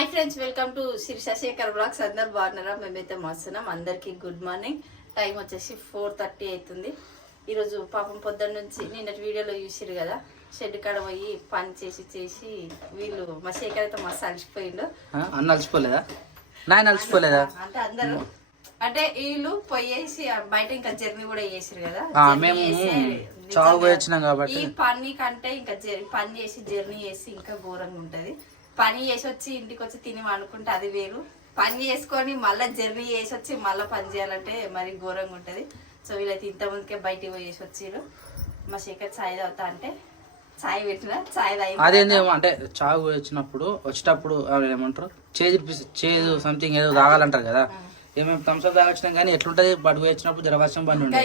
Hi friends, welcome to Shekhar blogs. అందరు బాగున్నారా? మేమైతే మస్తున్నాం. అందరికి గుడ్ మార్నింగ్. టైం వచ్చేసి 4:30 అవుతుంది. ఈరోజు పాపం పొద్దున్న నుంచి నిన్నటి వీడియోలో చూసిరు కదా, షెడ్ కాడ పోయి పని చేసి వీళ్ళు మా శేఖర్ అయితే మస్తు అలసిపోయిండు. అలసిపోలేదా? నాయన అలసిపోలేదా? అంటే అందరూ అంటే వీళ్ళు పోయేసి బయట ఇంకా జర్నీ కూడా చేసిరు కదా. మేము చావు వచ్చినాం కాబట్టి ఈ పని కంటే ఇంకా పని చేసి జర్నీ చేసి ఇంకా ఘోరంగా ఉంటది. పని చేసి వచ్చి ఇంటికి వచ్చి తిని అనుకుంటే అది వేరు, పని చేసుకొని మళ్ళీ జర్నీ చేసి వచ్చి మళ్ళీ పని చేయాలంటే మరి ఘోరంగా ఉంటది. సో వీళ్ళైతే ఇంతమందికే బయటికి పోయేసి వచ్చిరు. మా శేఖర్ చాయ్ తాగుతా అంటే చాయ్ పెట్టిన చాయ్ తాగి అదేందేమో అంటే చావు వచ్చినప్పుడు వచ్చేటప్పుడు ఏమంటారు చేదు సంథింగ్ ఏదో తాగాలంటారు కదా. మేము థమ్స్అప్ తాగొచ్చినాం కానీ ఎట్లుంటది బడుగు వచ్చినప్పుడు జర వర్షం పడి ఉండే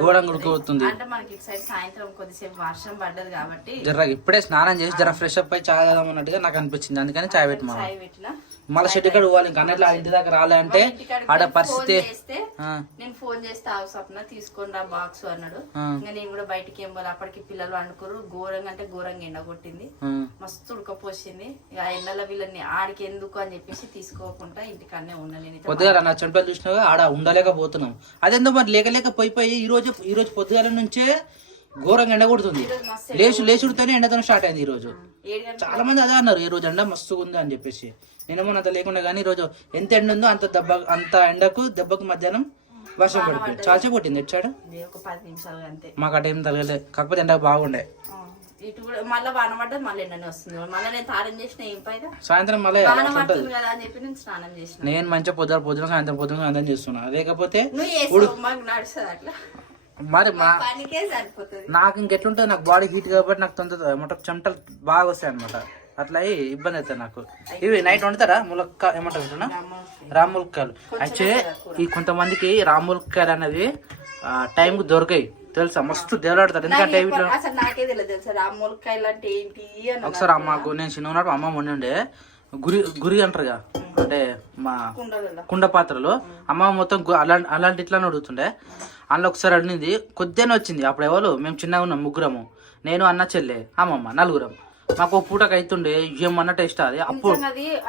ఘోరంగా ఉడుకుతుంది. అంటే మనకి సైడ్ సాయంత్రం కొద్దిసేపు వర్షం పడ్డది కాబట్టి జర ఇప్పుడే స్నానం చేసి జర ఫ్రెష్ అప్ అయి చాయ్ తాగదాం అన్నట్టుగా నాకు అనిపించింది. అందుకని చాయ్ పెట్టినా మళ్ళీ షెడ్ ఇక్కడ పోవాలి. ఇంకా అన్నట్లు ఇంటి దగ్గర రాలంటే ఆడ పరిస్థితి. నేను ఫోన్ చేస్తే సప్న తీసుకొని రా బాక్స్ అన్నాడు. ఇంకా నేను కూడా బయటికి ఏం పోలే. అప్పటికి పిల్లలు అనుకోరు. ఘోరంగా అంటే ఘోరంగా ఎండ కొట్టింది, మస్తు ఉడకపోసింది. ఇక ఎండలో వీళ్ళని ఆడికి ఎందుకు అని చెప్పేసి తీసుకోకుండా ఇంటికన్నే ఉన్నా. నేను పొద్దుగాల నా చెంపలు చూసినా ఆడ ఉండలేకపోతున్నాం. అదేందో మరి లేక పోయి ఈ రోజు పొద్దుగాల నుంచే ఘోరంగా ఎండ కొడుతుంది. లేచుడితోనే ఎండతనం స్టార్ట్ అయింది. ఈ రోజు చాలా మంది అదే అన్నారు, ఈ రోజు ఎండ మస్తుగా ఉంది అని చెప్పేసి. నేనేమో అంత లేకుండా కానీ ఈ రోజు ఎంత ఎండ ఉందో అంత ఎండకు దెబ్బకు మధ్యాహ్నం వర్షం పడిపోయింది. చాలా కొట్టింది. వచ్చాడు ఒక 10 నిమిషాలు అంతే. మాకు అటు ఏం తగలేదు, కాకపోతే ఎండ బాగుండే. ఇటు కూడా మళ్ళీ వాన పడ్డది, మళ్ళీ ఎండనే వస్తుంది. మళ్ళీ నేను తారం చేసిన ఏం పైదా సాయంత్రం మళ్ళీ కదా అని చెప్పి నేను స్నానం చేసిన. నేను మంచిగా పొద్దున సాయంత్రం చేస్తున్నా. లేకపోతే మాకు నడుస్తుంది అట్లా. మరి సరిపోతుంది. నాకు ఇంకెట్లుంటుంది, నాకు బాడీ హీట్ కాబట్టి నాకు తొందర చెమటలు బాగా వస్తాయి అనమాట. అట్లా ఇబ్బంది అవుతుంది నాకు. ఇవి నైట్ వండుతారా ములక్క ఏమంటారు రాములక్కాయలు. యాక్చువల్లీ ఈ కొంతమందికి రాములక్కాయలు అనేది టైంకి దొరకాయి తెలుసా, మస్తు దేవలాడతారు. ఎందుకంటే ఒకసారి అమ్మకు నేను చిన్న ఉన్నప్పుడు అమ్మ వండి ఉండే గురి అంటారుగా, అంటే మా కుండ పాత్రలో అమ్మ మొత్తం అలాంటి ఇట్లా అడుగుతుండే. అందులో ఒకసారి అడిగింది, కొద్దిగానే వచ్చింది. అప్పుడు ఎవరు మేము చిన్నగా ఉన్నాం, ముగ్గురము, నేను అన్న చెల్లె అమ్మమ్మ నలుగురం. మాకు ఒక పూటకు అవుతుండే ఏమన్నా టేస్ట్. అది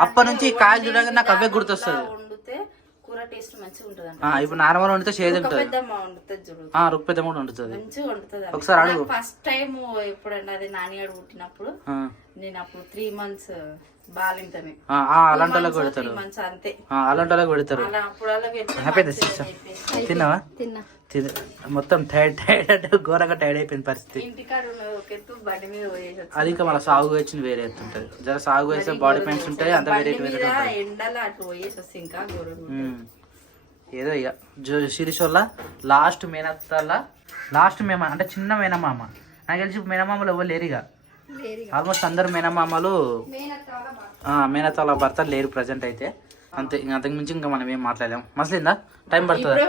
అప్పటి నుంచి కాయలు చూడగా నాకు అవే గుర్తొస్తుంది. ఇప్పుడు నార్మల్ వండితే చేదు ఉంటుంది. రుక్పెద్దమ్మ కూడా వండుతుంది. ఒకసారి అడుగు. ఫస్ట్ టైం ఎప్పుడన్నా అది నానిగాడు పుట్టినప్పుడు నేను అప్పుడు 3 months బాలింతమే అలాంటి పెడతారు, అలాంటి పెడతారు. తిన్నావా? మొత్తం టైర్డ్ ఘోరంగా టైర్డ్ అయిపోయిన పరిస్థితి. అది ఇంకా మన సాగు వచ్చింది వేరే ఎత్తుంటది. జర సాగు వేస్తే బాడీ పెయిన్స్ ఉంటాయి, అంత వేరే ఏదో ఇక శిరీష్ వల్ల లాస్ట్ అంటే చిన్న మేనమామ. నాకు తెలిసి మేనమామలు ఎవరు లేరు. ఇక ఆల్మోస్ట్ అందరు మేనమామలు మేనత్తాల భర్త లేరు ప్రజెంట్ అయితే. అంతే, ఇంక అంతకు మించి ఇంకా మనం ఏం మాట్లాడలేం. మసలిందా? టైం పడుతుంది.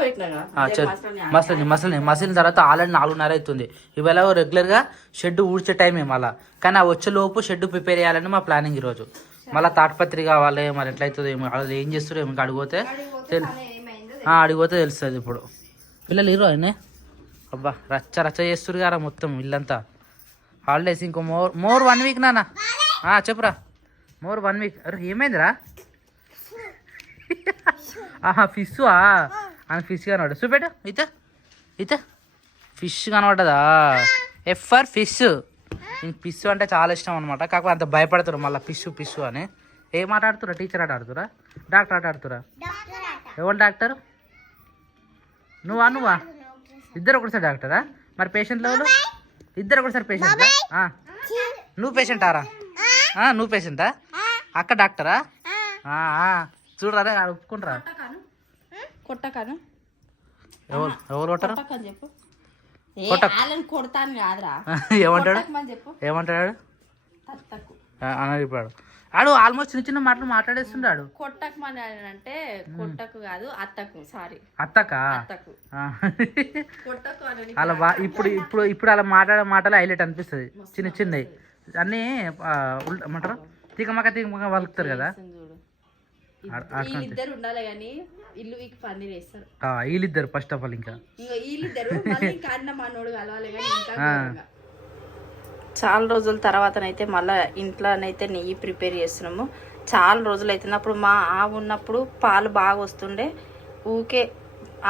మసలిన తర్వాత ఆల్రెడీ 4:30 అవుతుంది. ఇవాళ రెగ్యులర్గా షెడ్ ఊడ్చే టైమే మళ్ళీ, కానీ ఆ వచ్చేలోపు షెడ్ ప్రిపేర్ చేయాలని మా ప్లానింగ్ ఈరోజు. మళ్ళీ తాటపత్రి కావాలి, మరి ఎట్లయితుంది అది ఏం చేస్తారు ఏమో అడిగిపోతే తెలుస్తుంది. ఇప్పుడు పిల్లలు హీరో అయినా అబ్బా రచ్చ చేస్తారు కదా మొత్తం ఇల్లంతా. హాలిడేస్ ఇంకో మోర్ 1 week నాన్న. చెప్పురా, మోర్ 1 week. అరే ఏమైందిరా? ఫిష్ అని ఫిష్ కనబడ్డా. చూపెట్టు, ఇత ఫిష్ కనబడ్డదా? For fish. ఫిష్ అంటే చాలా ఇష్టం అనమాట. కాకపోతే అంత భయపడుతున్నారు మళ్ళీ ఫిష్ అని. ఏం ఆట ఆడుతురా? టీచర్ ఆట ఆడుతురా? డాక్టర్ ఆట ఆడుతురా? ఎవరు డాక్టర్? నువ్వా? ఇద్దరు ఒకటిసారి డాక్టరా? మరి పేషెంట్లు ఎవరు? ఇద్దరు ఒకటిసారి పేషెంట్. నువ్వు పేషెంటారా? నువ్వు పేషెంటా? అక్క డాక్టరా? చూడరా ఒప్పుకుంటారా? కొట్టకాను ఎవరు కొట్టారు? చెప్పు. ఏమంటాడు అని చెప్పాడు. ఆడు ఆల్మోస్ట్ చిన్న మాటలు మాట్లాడేస్తున్నాడు. కొట్టకమని అంటే కొట్టకు కాదు, అత్తకు. సారీ, అత్తక. అలా ఇప్పుడు అలా మాట్లాడే మాటలు హైలైట్ అనిపిస్తుంది. చిన్నవి అన్నీ ఏమంటారు తీగమక వలుకుతారు కదా. వీళ్ళిద్దరు ఉండాలి కానీ ఇల్లు వీక్ పన్నీర్ వేస్తారు. వీళ్ళిద్దరు ఫస్ట్ ఆఫ్ ఆల్ ఇంకా వీళ్ళిద్దరు అన్న మనోడు కలవాలి కానీ ఇంకా చాలా రోజుల తర్వాతనైతే మళ్ళీ ఇంట్లోనైతే నెయ్యి ప్రిపేర్ చేస్తున్నాము. చాలా రోజులు అవుతుంది. అప్పుడు మా ఆవు ఉన్నప్పుడు పాలు బాగా వస్తుండే, ఊకే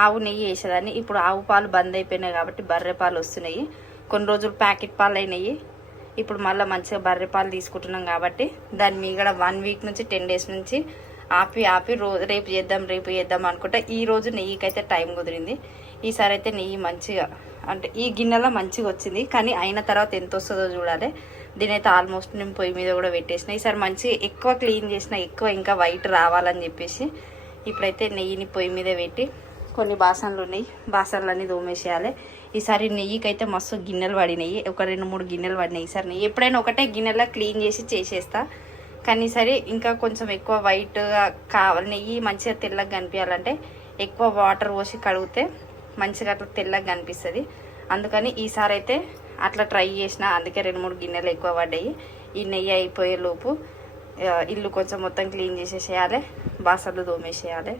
ఆవు నెయ్యి వేసేదాన్ని. ఇప్పుడు ఆవు పాలు బంద్ అయిపోయినాయి కాబట్టి బర్రె పాలు వస్తున్నాయి. కొన్ని రోజులు ప్యాకెట్ పాలు అయినాయి. ఇప్పుడు మళ్ళీ మంచిగా బర్రె పాలు తీసుకుంటున్నాం కాబట్టి దాని మీద 1 వీక్ నుంచి 10 డేస్ నుంచి ఆపి రేపు చేద్దాం అనుకుంటా. ఈ రోజు నెయ్యికైతే టైం కుదిరింది. ఈసారి అయితే నెయ్యి మంచిగా అంటే ఈ గిన్నెలో మంచిగా వచ్చింది, కానీ అయిన తర్వాత ఎంత వస్తుందో చూడాలి. దీని అయితే ఆల్మోస్ట్ నేను పొయ్యి మీద కూడా పెట్టేసిన. ఈసారి మంచిగా ఎక్కువ క్లీన్ చేసిన, ఎక్కువ ఇంకా వైట్ రావాలని చెప్పేసి ఇప్పుడైతే నెయ్యిని పొయ్యి మీద పెట్టి కొన్ని బాసనలు ఉన్నాయి, బాసనలన్నీ దోమేసేయాలి. ఈసారి నెయ్యికైతే మస్తు గిన్నెలు పడినాయి, ఒక 2-3 గిన్నెలు పడినాయి. ఈసారి నెయ్యి ఎప్పుడైనా ఒకటే గిన్నెలో క్లీన్ చేసి చేసేస్తా, కానీ ఈసారి ఇంకా కొంచెం ఎక్కువ వైట్గా కావాలి. నెయ్యి మంచిగా తెల్లగా కనిపించాలంటే ఎక్కువ వాటర్ పోసి కడిగితే మంచిగా అట్లా తెల్లగా కనిపిస్తుంది. అందుకని ఈసారి అయితే అట్లా ట్రై చేసిన, అందుకే 2-3 గిన్నెలు ఎక్కువ పడ్డాయి. ఈ నెయ్యి అయిపోయే లోపు ఇల్లు కొంచెం మొత్తం క్లీన్ చేసేసేయాలి, బాసన్లు దోమేసేయాలి.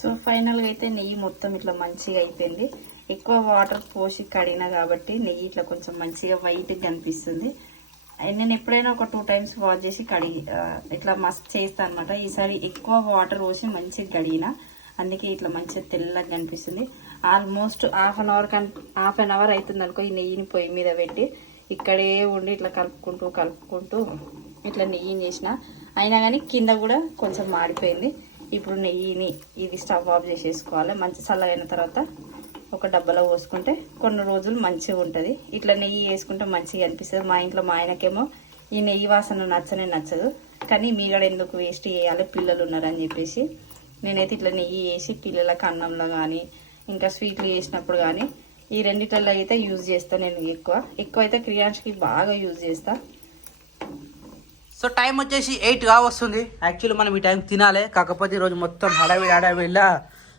సో ఫైనల్గా అయితే నెయ్యి మొత్తం ఇట్లా మంచిగా అయిపోయింది. ఎక్కువ వాటర్ పోసి కడిగినా కాబట్టి నెయ్యి ఇట్లా కొంచెం మంచిగా వైట్గా కనిపిస్తుంది. నేను ఎప్పుడైనా ఒక 2 times వాష్ చేసి కడిగి ఇట్లా మస్తు చేస్తాను అనమాట. ఈసారి ఎక్కువ వాటర్ పోసి మంచిగా కడిగిన, అందుకే ఇట్లా మంచిగా తెల్లగా కనిపిస్తుంది. ఆల్మోస్ట్ హాఫ్ అన్ అవర్ అవుతుంది అనుకో ఈ నెయ్యిని పొయ్యి మీద పెట్టి ఇక్కడే ఉండి ఇట్లా కలుపుకుంటూ ఇట్లా నెయ్యిని చేసిన. అయినా కానీ కింద కూడా కొంచెం మాడిపోయింది. ఇప్పుడు నెయ్యిని ఇది స్టవ్ ఆఫ్ చేసేసుకోవాలి. మంచి చల్లగైన తర్వాత ఒక డబ్బాలో పోసుకుంటే కొన్ని రోజులు మంచిగా ఉంటుంది. ఇట్లా నెయ్యి వేసుకుంటే మంచిగా అనిపిస్తుంది. మా ఇంట్లో మా ఆయనకేమో ఈ నెయ్యి వాసన నచ్చదు, కానీ మీగడ ఎందుకు వేస్ట్ చేయాలి, పిల్లలు ఉన్నారని చెప్పేసి నేనైతే ఇట్లా నెయ్యి వేసి పిల్లలకు అన్నంలో కానీ ఇంకా స్వీట్లు చేసినప్పుడు కానీ ఈ రెండిట్లలో అయితే యూజ్ చేస్తాను. నేను ఎక్కువ అయితే క్రియాన్స్కి బాగా యూజ్ చేస్తా. సో టైం వచ్చేసి 8 వస్తుంది. యాక్చువల్లీ మనం ఈ టైం తినాలి, కాకపోతే ఈరోజు మొత్తం హడావిడిలా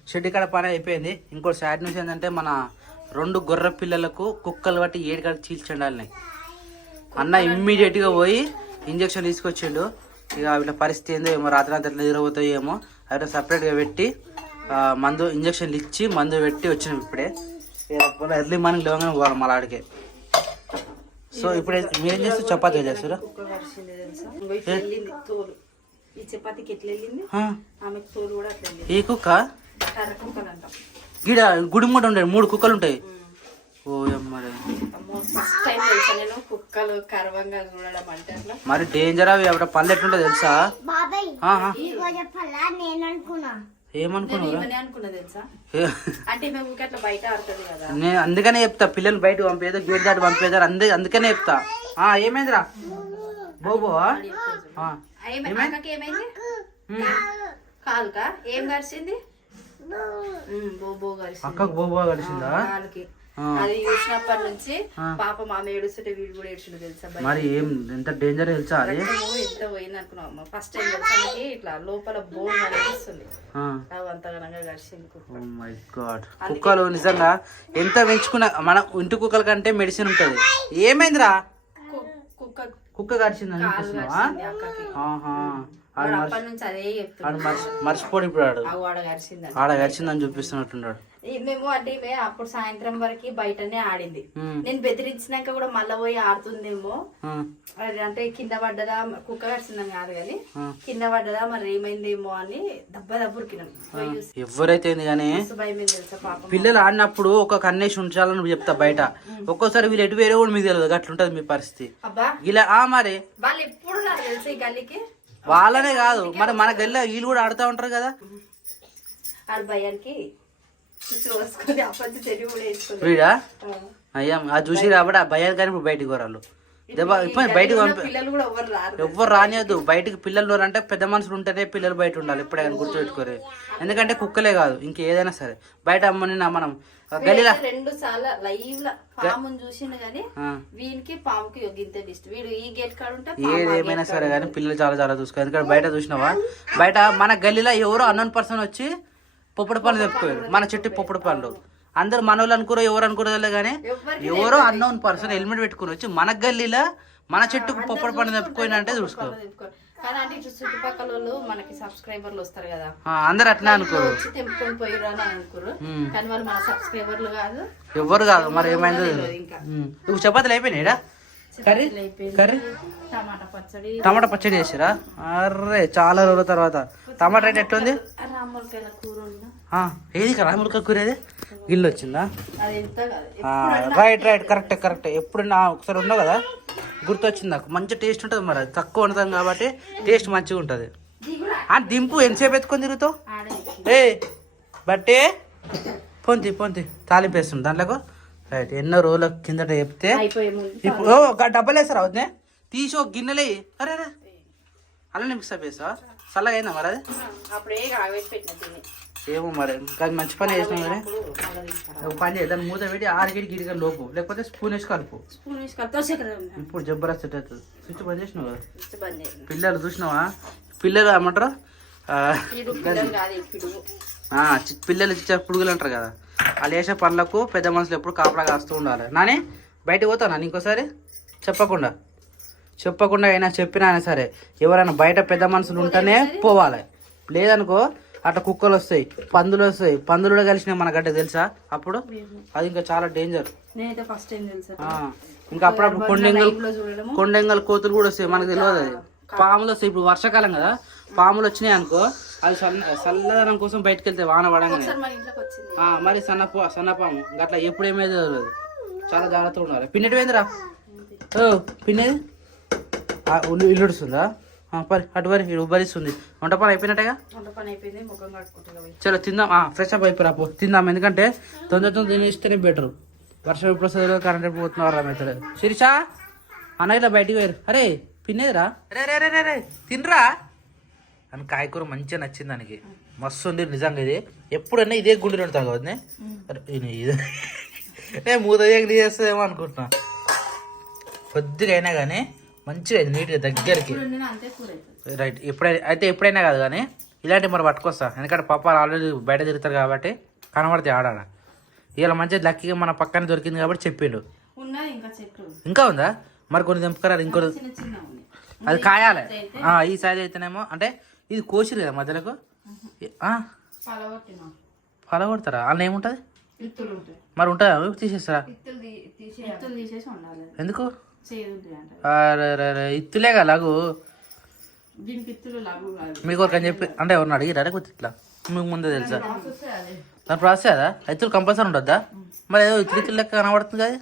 షెడ్ కాడ పని అయిపోయింది. ఇంకోటి సాడ్ న్యూస్ ఏంటంటే మన 2 గొర్రె పిల్లలకు కుక్కలు బట్టి 7 కాడ చీల్చండాలి. అన్న ఇమ్మీడియట్గా పోయి ఇంజక్షన్ తీసుకొచ్చిండు. ఇక వీళ్ళ పరిస్థితి ఏందో ఏమో, రాత్రి ఎట్లా నిద్రపోతాయో ఏమో. అవి సపరేట్గా పెట్టి ఇంజక్షన్లు ఇచ్చి మందు పెట్టి వచ్చినాం. ఇప్పుడే ఎర్లీ మార్నింగ్ లేవగానే పోవాలి మళ్ళీ ఆడికే. సో ఇప్పుడు మీరేం చేస్తే చపాతీ చేస్తారా? ఈ కుక్క గిడ గుడి మూట ఉంటాయి, 3 కుక్కలు ఉంటాయి. ఓ మరి డేంజర్ అవి. అప్పుడు పళ్ళు ఎట్లుంటా తెలుసా? ఏమనుకున్నా నేను అందుకనే చెప్తా, పిల్లలు బయట పంపేదో గేట్ దాటి పంపేదారు, అందుకనే చెప్తా. ఏమైందిరా బోబో? అక్కకు బోబో కలిసిందా? అది చూసినప్పటి నుంచి పాప మామ ఏడుస్తుంటే వీడు కూడా ఏడ్చుండు తెలుసా. మరి ఏం ఎంత డేంజర్ తెలుసా? అది ఎంత పోయింది అనుకున్నాం ఫస్ట్ టైం తెలుసా. ఇట్లా లోపల బోన్ అనిపిస్తుంది, అంతగానంగా కరిచింది. కుక్కలు నిజంగా ఎంత పెంచుకున్నా మన ఇంటి కుక్కల కంటే మెడిసిన్ ఉంటది. ఏమైందిరా? కుక్క కరిచింది మర్చిపోడు. ఇప్పుడు ఆడ కరిచిందని చూపిస్తున్నట్టున్నాడు. మేము అంటే అప్పుడు సాయంత్రం వరకు బయటనే ఆడింది. నేను బెదిరించినాక కూడా మళ్ళా పోయి ఆడుతుందేమో, అంటే కింద పడ్డదా, కుక్క కరిచిందని కాదు కానీ కింద పడ్డదా మరి ఏమైందేమో అని దబ్బురికినాం. ఎవరైతే కానీ పిల్లలు ఆడినప్పుడు ఒక కన్నేసి ఉంచాలని నువ్వు చెప్తా. బయట ఒక్కోసారి వీళ్ళు ఎటు వేరే కూడా మీకు తెలియదు, అట్లుంటది మీ పరిస్థితి. ఇలా మరి వాళ్ళు ఎప్పుడు నాకు తెలుసు ఈ గల్లీకి వాళ్ళనే కాదు మరి మన గల్లి వీళ్ళు కూడా ఆడుతూ ఉంటారు కదా. వాళ్ళ భయానికి వీడా అయ్యా అది చూసి రాబట్టి ఆ భయాలు కానీ ఇప్పుడు బయటికి వరాలు బయటకు ఎవ్వరు రానియద్దు బయటకు. పిల్లలు అంటే పెద్ద మనుషులు ఉంటేనే పిల్లలు బయట ఉండాలి ఎప్పుడైనా గుర్తుపెట్టుకోరు. ఎందుకంటే కుక్కలే కాదు ఇంకేదైనా సరే బయట అమ్మని మనం గలీలా 2 సార్లు లైవ్ లా పాముని చూసిండు గానీ వీనికి పాముకి యోగింతే దిష్టి. వీడు ఈ గేట్ కాడ ఉంటే ఏదేమైనా సరే కానీ పిల్లలు చాలా చూసుకో. ఎందుకంటే బయట చూసినావా, బయట మన గల్లీలో ఎవరో అన్నోన్ పర్సన్ వచ్చి పొప్పడి పనులు తెప్పుకోరు. మన చెట్టు పొప్పడి పనులు అందరు మనోళ్ళు అనుకోరు, ఎవరు అనుకోరలే కానీ ఎవరో అన్నోన్ పర్సన్ హెల్మెట్ పెట్టుకుని వచ్చి మన గల్లీలో మన చెట్టుకు పొప్పడి పనులు తెప్పుకోయినంటే చూసుకో. చుట్టుపక్కల మనకి సబ్స్క్రైబర్లు వస్తారు కదా, అందరు అట్లా అనుకోరు, తెంపుకొని పోయిరు అని అనుకోరు. కానీ వాళ్ళు మన సబ్స్క్రైబర్లు కాదు, ఎవరు కాదు. మరి ఏమైందో నువ్వు చపాతీలు అయిపోయినాయిడా? కర్రీ కర్రీ టమాటా పచ్చడి టమాటా పచ్చడి చేసిరా? అర్రే చాలా రోజుల తర్వాత. టమాటా రేట్ ఎట్లుంది? రాములకాయల కూర వండినా. ఏది రాములకాయ కూర ఏది? గిల్లు వచ్చిందా? అది ఎంత కాదు. Right correct. ఎప్పుడన్నా ఒకసారి ఉన్నావు కదా, గుర్తొచ్చింది నాకు. మంచి టేస్ట్ ఉంటుంది. మరి అది తక్కువ వండుతాం కాబట్టి టేస్ట్ మంచిగా ఉంటుంది. దింపు ఎంతసేపు ఎత్తుకొని తిరుగుతావు? ఏ బట్టే పొంతి తాలింపు వేస్తుంది దాంట్లోకి. రైట్. ఎన్నో రోజుల కిందట చెప్తే ఇప్పుడు డబ్బలు వేస్తారా వద్దే తీసి ఒక గిన్నెలే. అరే అలా మిక్స్ అప్ వేస్తావా? చల్లగా అయిందా మరి అది? ఏమో మరి ఇంకా మంచి పని చేసినా మరి. ఒక పని చేద్దాం, మూత పెట్టి 6 గిడిగా లోపు, లేకపోతే స్పూన్ వేసి కలుపు. ఇప్పుడు జబర్దస్త్ అవుతుంది. స్విచ్ బంద్ చేసినావు కదా. పిల్లలు చూసినావా? పిల్లలు ఏమంటారు, పిల్లలు ఇచ్చే పురుగులు అంటారు కదా, వాళ్ళు వేసే పనులకు పెద్ద మనుషులు ఎప్పుడు కాపలా కాస్తూ ఉండాలి. నాని బయటకు పోతాను ఇంకోసారి చెప్పకుండా అయినా చెప్పినా అయినా సరే, ఎవరైనా బయట పెద్ద మనుషులు ఉంటేనే పోవాలి. లేదనుకో అట్లా కుక్కలు వస్తాయి, పందులు వస్తాయి. పందులు కూడా కలిసినాయి మన గడ్డ తెలుసా? అప్పుడు అది ఇంకా చాలా డేంజర్. ఇంకా అప్పుడప్పుడు కొండెంగల్ కోతులు కూడా వస్తాయి, మనకు తెలియదు. అది పాములు వస్తాయి. ఇప్పుడు వర్షాకాలం కదా, పాములు వచ్చినాయి అనుకో, అది చల్లదనం కోసం బయటకు వెళ్తే వాన పడంగానే మరి సన్నపాము అట్లా ఎప్పుడు ఏమైతే తెలియదు. చాలా జాగ్రత్తగా ఉండాలి. పిన్నెటి పోయిందిరా? పిన్నేది ఇల్లుడుస్తుందా? అటు వరి ఉబ్బరిస్తుంది. వంట పని అయిపోయినట్టేగా? చలో తిందాం. ఫ్రెష్ అప్ అయిపోయి తిందాం. ఎందుకంటే తొందర తినేస్తేనే బెటర్. వర్షం ఎప్పుడు వస్తుంది, కరెంట్ ఎప్పుడు పోతున్నారు మెత్తడు. శిరీషా అన్న ఇట్లా బయటికి పోయారు. అరే పిన్నేదిరా? రే తినరా అని. కాయకూర మంచిగా నచ్చింది దానికి, మస్తు ఉంది నిజంగా. ఇది ఎప్పుడన్నా ఇదే గుండెలు ఉంటాను కదా. నేను మూత చేస్తుందేమో అనుకుంటున్నా. కొద్దిగా అయినా కానీ మంచిగా నీట్గా దగ్గరికి. రైట్. ఎప్పుడైనా కాదు కానీ ఇలాంటివి మరి పట్టుకొస్తా. ఎందుకంటే పాపాలు ఆల్రెడీ బయట తిరుగుతారు కాబట్టి కనబడితే ఆడాడ. ఇలా మంచిగా లక్కీగా మన పక్కన దొరికింది కాబట్టి చెప్పిండు. ఇంకా ఉందా? మరి కొన్ని తెంపుకరారు. ఇంకోటి అది కాయాలి. ఈ సైజ్ అయితేనేమో, అంటే ఇది కోసిరు కదా మధ్యలోకి, పలగొడతారా? అందులో ఏముంటుంది మరి? ఉంటుందా? తీసేస్తారా? ఎందుకు? ఇత్తులే కదా లఘు. మీకు ఒకని చెప్పి అంటే ఎవరిని అడిగి అడగచ్చు ఇట్లా మీకు ముందే తెలుసా? దాని ప్రాసెస్ అదా? ఇత్తులు కంపల్సరీ ఉండొద్దా? మరి ఏదో ఇత్తులు లెక్క కనబడుతుంది అది.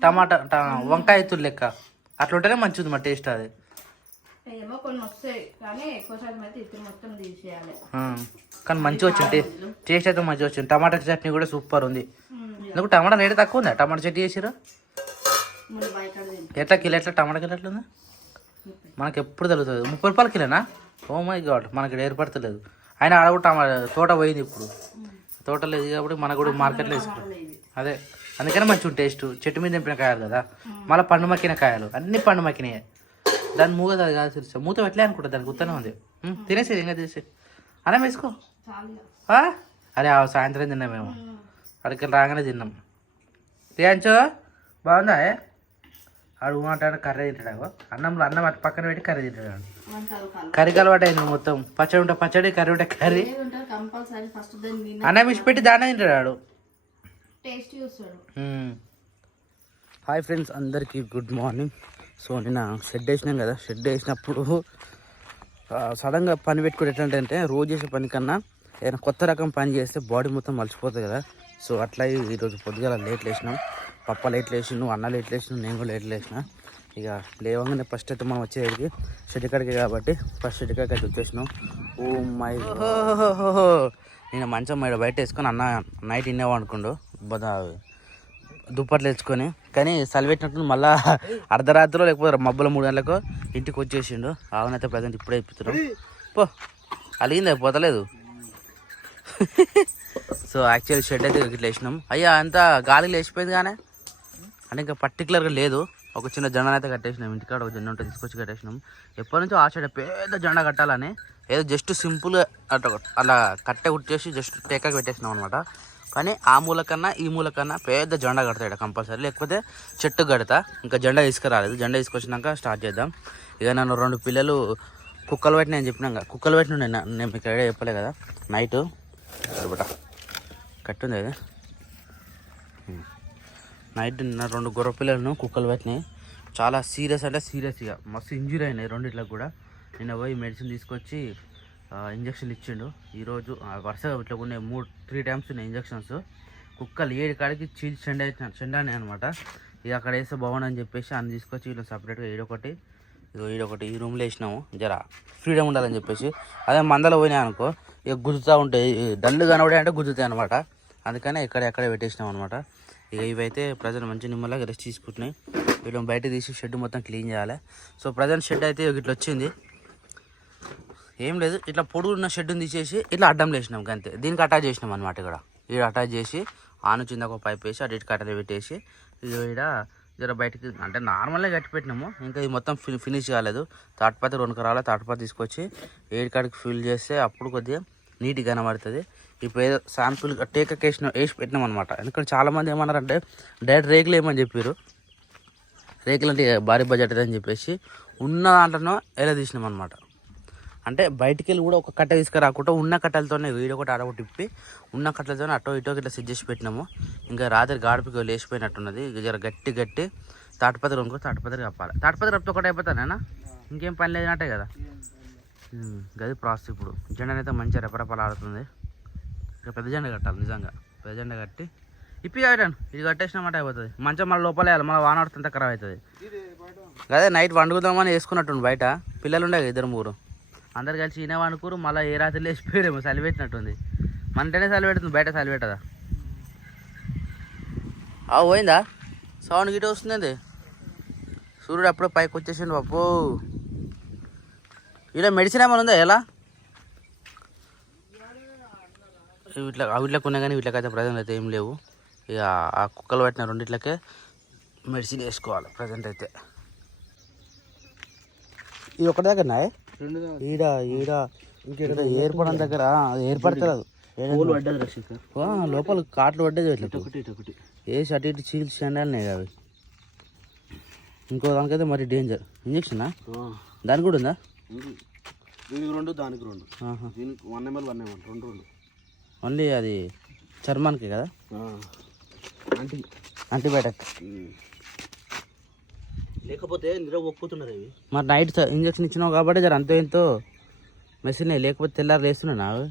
టమాటా వంకాయ ఇత్తులు లెక్క అట్లా ఉంటేనే మంచిది మరి టేస్ట్. అది కానీ మంచిగా వచ్చింది టేస్ట్ అయితే మంచిగా వచ్చింది. టమాటా చట్నీ కూడా సూపర్ ఉంది. ఎందుకు టమాటా రేటు తక్కువ ఉందా? టమాటా చట్నీ చేసిరా ఎట్లా కిలో? ఎట్లా టమాటా కిలో ఎట్లుందా? మనకి ఎప్పుడు తెలుస్తుంది. 30 రూపాయల కిలోనా? ఓ మై గాడ్, మనకి ఏర్పడతలేదు. అయినా ఆడ కూడా టమాటా తోట పోయింది. ఇప్పుడు తోట లేదు కాబట్టి మనకు కూడా మార్కెట్లో వేసుకుంటాం. అదే అందుకనే మంచిగా టేస్ట్. చెట్టు మీద తెంపిన కాయలు కదా, మళ్ళీ పండు మక్కిన కాయలు, అన్ని పండు మక్కినాయి. దాని మూగ అది కాదు తెలుసా? మూత పెట్టలే అనుకుంటా, దానికి గుర్తనే ఉంది. తినేసేది ఇంకా తీసి అలా వేసుకో. అరే సాయంత్రం తిన్నాం మేము, అక్కడికి రాగానే తిన్నాం. రియాంచో బాగుందా? అడుగు మాట కర్రీ తింటాడు. అన్నం అటు పక్కన పెట్టి కర్రీ తింటాడు. కర్రీకి అలవాటు అయింది మొత్తం. పచ్చడి ఉంటే పచ్చడి, కర్రీ ఉంటే కర్రీ. అన్నం ఇచ్చి పెట్టి దానే తింటాడు. హాయ్ ఫ్రెండ్స్, అందరికీ గుడ్ మార్నింగ్. సో నేను షెడ్ వేసినాం కదా, షెడ్ వేసినప్పుడు సడన్గా పని పెట్టుకుని ఎట్లంటే రోజు చేసే పని కన్నా ఏదైనా కొత్త రకం పని చేస్తే బాడీ మొత్తం మలిచిపోతుంది కదా. సో అట్లా ఈరోజు పొద్దుగా లేట్ లేసినాం. పప్ప లేట్ లేచిను, అన్న లేట్ లేచిను, నేను కూడా లేట్ లేచిన. ఇక లేవగానే ఫస్ట్ అయితే మనం వచ్చేది షెడ్ కాడికి కాబట్టి ఫస్ట్ షెడ్ కాడికి అయితే వచ్చేసినాం. ఓ మై నేను మంచం బయట వేసుకొని అన్న నైట్ తినేవా అనుకోండు దుప్పట్లు తెచ్చుకొని. కానీ చలిపెట్టినట్టు మళ్ళీ అర్ధరాత్రిలో లేకపోతే మబ్బుల 3 గంటలకు ఇంటికి వచ్చేసిండు. ఆవునైతే ప్రజెంట్ ఇప్పుడే ఇప్పుతున్నాం. పో అలిగింది పోతలేదు. సో యాక్చువల్లీ షెడ్ అయితే ఇట్లా వేసినాం. అయ్యా అంతా గాలి లేచిపోయింది కానీ అంటే ఇంకా పర్టికులర్గా లేదు. ఒక చిన్న జెండా అయితే కట్టేసినాం. ఇంటికాడ ఒక జెండా ఉంటుంది తీసుకొచ్చి కట్టేసినాం. ఎప్పటి నుంచో ఆ సైడ్ పెద్ద జెండా కట్టాలని ఏదో జస్ట్ సింపుల్గా అలా కట్టె కుట్టేసి జస్ట్ టేకాకి పెట్టేసినాం అనమాట. కానీ ఆ మూలకన్నా ఈ మూలకన్నా పెద్ద జెండా కడతాడు కంపల్సరీ, లేకపోతే చెట్టు కడతా. ఇంకా జెండా తీసుకురాలేదు. జెండా తీసుకొచ్చినాక స్టార్ట్ చేద్దాం. ఇక నన్ను 2 పిల్లలు కుక్కలు పెట్టిన నేను చెప్పినాక కుక్కలు పెట్టిన నేను మీకు ఐడియా చెప్పలే కదా. నైట్ బట కట్టుంది అది. నైట్ నా 2 గొర్రె పిల్లలను కుక్కలు పెట్టినాయి. చాలా సీరియస్ అంటే సీరియస్గా మస్తు ఇంజురీ అయినాయి రెండిట్లకు కూడా. నిన్న పోయి మెడిసిన్ తీసుకొచ్చి ఇంజక్షన్లు ఇచ్చిండు. ఈరోజు వరుసగా ఇట్లా ఉన్నాయి 3 టైమ్స్ ఉన్నాయి ఇంజక్షన్స్. కుక్కలు 7 కాడికి చీల్చి చెండానే అనమాట. ఇక అక్కడ వేస్తే బాగుండని చెప్పేసి అన్ని తీసుకొచ్చి వీళ్ళు సపరేట్గా ఈడొకటి ఈ రూమ్లో వేసినాము జర ఫ్రీడమ్ ఉండాలని చెప్పేసి. అదే మందలో పోయినాయి అనుకో ఇక గుద్దుతూ ఉంటాయి, డల్లు కనబడే అంటే గుద్దుతాయి అనమాట. అందుకనే ఎక్కడే పెట్టేసినాం అనమాట. ఇక ఇవైతే ప్రజెంట్ మంచి నిమ్మలాగా రెస్ట్ తీసుకుంటున్నాయి. వీళ్ళని బయట తీసి షెడ్ మొత్తం క్లీన్ చేయాలి. సో ప్రజెంట్ షెడ్ అయితే ఇట్లా వచ్చింది. ఏం లేదు, ఇట్లా పొడుగున్న షెడ్ని తీసేసి ఇట్లా అడ్డం వేసినాం అంతే. దీనికి అటాచ్ చేసినాం అనమాట. ఇక్కడ అటాచ్ చేసి ఆను చింద ఒక పైప్ వేసి అటు కట్టలు పెట్టేసి ఇక్కడ జర బయటికి అంటే నార్మల్గా కట్టి పెట్టినాము. ఇంకా ఇది మొత్తం ఫినిష్ కాలేదు. తాటిపాతి 2 కరాల తాటిపాతి తీసుకొచ్చి 7 కాడికి ఫిల్ చేస్తే అప్పుడు కొద్దిగా నీట్గా కనబడుతుంది. ఇప్పుడు ఏదో శాంపుల్ టేకకి వేసి పెట్టినాం అనమాట. ఎందుకంటే చాలామంది ఏమన్నారంటే డైరెక్ట్ రేకులు ఏమని చెప్పారు. రేకులు అంటే భారీ బడ్జెట్ అని చెప్పేసి ఉన్న దాంట్లో ఎలా తీసినాం అనమాట. అంటే బయటికి వెళ్ళి కూడా ఒక కట్ట తీసుకురాకుండా ఉన్న కట్టెలతోనే వీడొకటి ఆడొకటి తిప్పి ఉన్న కట్టెలతోనే అటో ఇటో ఇట్లా సెట్ చేసి పెట్టినాము. ఇంకా రాత్రి గాడిపికి లేచిపోయినట్టున్నది. ఇక జర గట్టి తాటిపత్రి కొనుక్కో తాటిపత్రి కప్పాలి. తాటిపత్రి కప్పితే ఒకటి అయిపోతానేనా, ఇంకేం పని లేదన్నట్టే కదా. గది ప్రాసెస్. ఇప్పుడు జెండా అయితే మంచిగా రెపరెపలు ఆడుతుంది. ఇక పెద్ద జెండా కట్టాలి. నిజంగా పెద్ద జెండా కట్టి ఇప్పి కాయటాను ఇది కట్టేసినామంటే అయిపోతుంది. మంచిగా మళ్ళీ లోపల వేయాలి, మళ్ళీ వాన ఆడుతుంటే ఖరాబ్ అవుతుంది. అదే నైట్ వండుకుందామని వేసుకున్నట్టుండి. బయట పిల్లలు ఉండే 2-3 అందరు కలిసి ఈయన వండుకోరు. మళ్ళీ ఏ రాత్రి లేచిపోయారేమో, చలి పెట్టినట్టుంది. మనటనే చలి పెడుతుంది, బయట చలి పెట్టదా. పోయిందా సౌండ్ గిట వస్తుంది. సూర్యుడు అప్పుడే పైకి వచ్చేసిండు పప్పు. ఇలా మెడిసిన్ ఏమైనా ఉందా ఎలా వీటికి ఉన్నాయి కానీ వీటికైతే ప్రజెంట్ అయితే ఏం లేవు. ఇక ఆ కుక్కలు పట్టిన రెండిట్లకే మెడిసిన్ వేసుకోవాలి ప్రజెంట్ అయితే. ఇది ఒకటి దగ్గర ఈడ ఏర్పడం దగ్గర ఏర్పడతలేదు. లోపల కాట్లు పడ్డది వేసి అటు ఇటు చీల్చి ఎండాలనే అవి. ఇంకో దానికైతే మరి డేంజర్. ఇంజక్షనా దానికి కూడా ఉందా? దీనికి 2 దానికి 2. దీనికి 1 ml 1 ml 2. ఓన్లీ అది చర్మానికి కదా, యాంటీబయాటిక్. లేకపోతే నిద్ర ఒప్పుతున్నారు అవి. మరి నైట్ ఇంజక్షన్ ఇచ్చినావు కాబట్టి జర అంతో ఎంతో మెసిన్, లేకపోతే తెల్లారు లేస్తున్నా నాకు.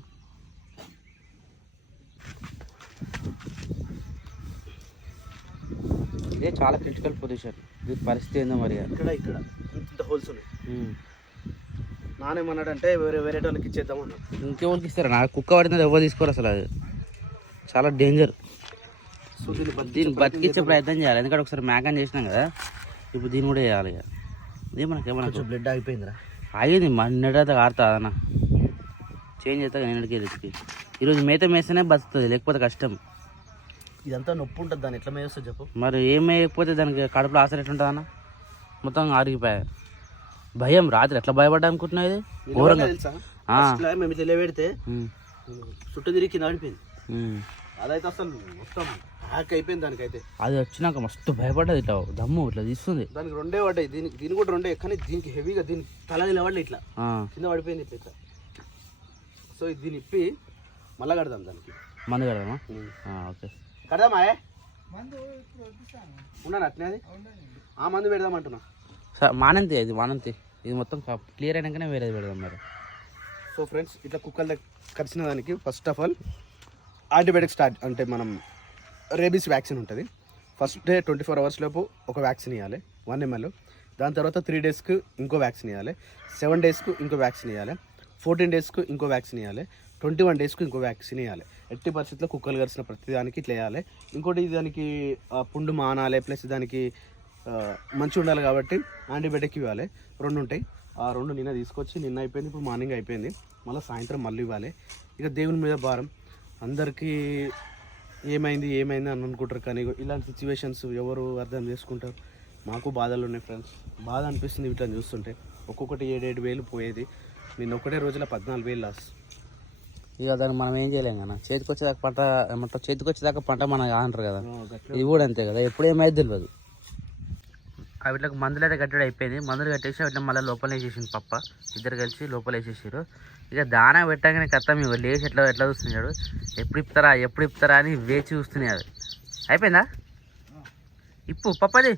ఇదే చాలా క్రిటికల్ పొజిషన్. ఇది పరిస్థితి ఏందో మరి. ఇక్కడ ఇంత హోల్స్ ఉన్నాయి. నానేమన్నాడంటే వేరే వాళ్ళకి ఇచ్చేద్దామన్నా. ఇంకెవరికి ఇస్తారా? నాకు కుక్క పడినది ఎవరు తీసుకోరు అసలు. అది చాలా డేంజర్. సో దీన్ని బతికించే ప్రయత్నం చేయాలి. ఎందుకంటే ఒకసారి మేకన్ చేసినాం కదా, ఇప్పుడు దీన్ని కూడా చేయాలి. ఇదే మనకేమన్నా బ్లడ్ ఆగిపోయిందిరా. ఆగింది నిన్నడైతే ఆడుతుంది అన్న. చేంజ్ అవుతా నిన్నటికి తెచ్చి ఈరోజు మేత మేస్తేనే బతుకుతుంది, లేకపోతే కష్టం. ఇదంతా నొప్పి ఉంటుంది. దాన్ని ఎట్లా మేస్తే చెప్పు. మరి ఏం వేయకపోతే దానికి కడుపులో ఆసర ఎట్లుంటుంది అన్న. మొత్తం ఆరిగిపోయా. భయం. రాత్రి ఎట్లా భయపడ్డా అనుకుంటున్నా. ఇది ఘోరంగా తెలుసా? మేము ఇట్లా పెడితే చుట్టూ తిరిగి కింద ఆడిపోయింది. అదైతే అసలు మొత్తం హ్యాక్ అయిపోయింది. దానికైతే అది వచ్చినాక మస్తు భయపడ్డది. ఇట్లా దమ్ము ఇట్లా తీస్తుంది. దానికి 2 పడ్డాయి. దీనికి కూడా 2, కానీ దీనికి హెవీగా దీని తల నిలబడలే, ఇట్లా కింద పడిపోయింది ఇట్లా. సో దీన్ని ఇప్పి మళ్ళా కడదాం. దానికి మందు కడదామా? ఓకే కడదామా. ఉన్నాను అట్నే. అది ఆ మందు పెడదాం అంటున్నా. సార్ మానంతి ఇది మొత్తం క్లియర్ అయినాకనే వేరేది పెడదాం మరి. సో ఫ్రెండ్స్, ఇట్లా కుక్కల కరిచిన దానికి first of all antibiotic start అంటే మనం రేబీస్ వ్యాక్సిన్ ఉంటుంది. ఫస్ట్ డే 24 hours లోపు ఒక వ్యాక్సిన్ ఇవ్వాలి 1 ml. దాని తర్వాత 3 daysకు ఇంకో వ్యాక్సిన్ ఇవ్వాలి, 7 daysకు ఇంకో వ్యాక్సిన్ ఇవ్వాలి, 14 daysకు ఇంకో వ్యాక్సిన్ ఇవ్వాలి, 21 daysకు ఇంకో వ్యాక్సిన్ ఇవ్వాలి. ఎట్టి పరిస్థితుల్లో కుక్కలు కరిచిన ప్రతి దానికి ఇట్లా వేయాలి. ఇంకోటి దానికి పుండు మానాలి, ప్లస్ దానికి మంచిగా ఉండాలి కాబట్టి యాంటీబయాటిక్ ఇవ్వాలి. 2 ఉంటాయి. ఆ 2 నిన్న తీసుకొచ్చి నిన్న అయిపోయింది, ఇప్పుడు మార్నింగ్ అయిపోయింది. మళ్ళీ సాయంత్రం మళ్ళీ ఇవ్వాలి. ఇక దేవుని మీద భారం. అందరికీ ఏమైంది అని అనుకుంటారు, కానీ ఇలాంటి సిచ్యువేషన్స్ ఎవరు అర్థం చేసుకుంటారు. మాకు బాధలు ఉన్నాయి ఫ్రెండ్స్. బాధ అనిపిస్తుంది వీటిని చూస్తుంటే. ఒక్కొక్కటి 7-7 వేలు పోయేది. నిన్న ఒకటే రోజుల 14,000 లాస్. ఇక దాన్ని మనం ఏం చేయలేం కదా. చేతికొచ్చేదాకా పంట ఏమంటారు, చేతికొచ్చేదాకా పంట మనకు అంటారు కదా. ఇది కూడా అంతే కదా, ఎప్పుడు ఏమైతే తెలియదు. వీటికి మందులు అయితే కట్టడం అయిపోయింది. మందులు కట్టేసి వీటిని మళ్ళీ లోపల వేసేసింది పప్ప. ఇద్దరు కలిసి లోపల వేసేసారు. ఇక దానా పెట్టగానే కథం ఇవ్వ లేచి ఎట్లా చూస్తున్నాడు. ఎప్పుడు ఇప్పుతారా అని వేచి చూస్తున్నాయి. అది అయిపోయిందా? ఇప్పు పప్పది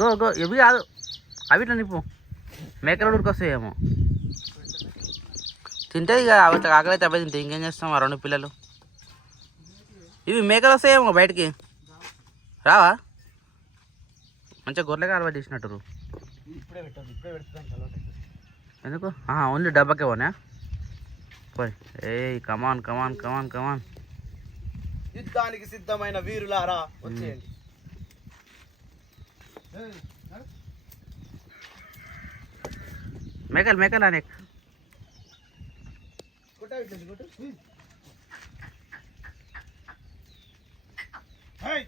గో గో ఇవి కాదు అవి ఇట్లా నిప్పు మేకలు ఉడికొస్తాయేమో తింటే ఇక అవి ఆకలి అయితే అబ్బాయి తింటే ఇంకేం చేస్తాం ఆ 2 పిల్లలు ఇవి మేకలు వస్తాయేమో బయటికి రావా మంచిగా గొర్రెగా అలవాటు చేసినట్టు ఎందుకు ఓన్లీ డబ్బాకే పోనా పోయి ఏ కమాన్ కమాన్ కమాన్ కమాన్ యుద్ధానికి సిద్ధమైన వీరులారా వచ్చేయండి మేకలు మేకలు అనేక Hey!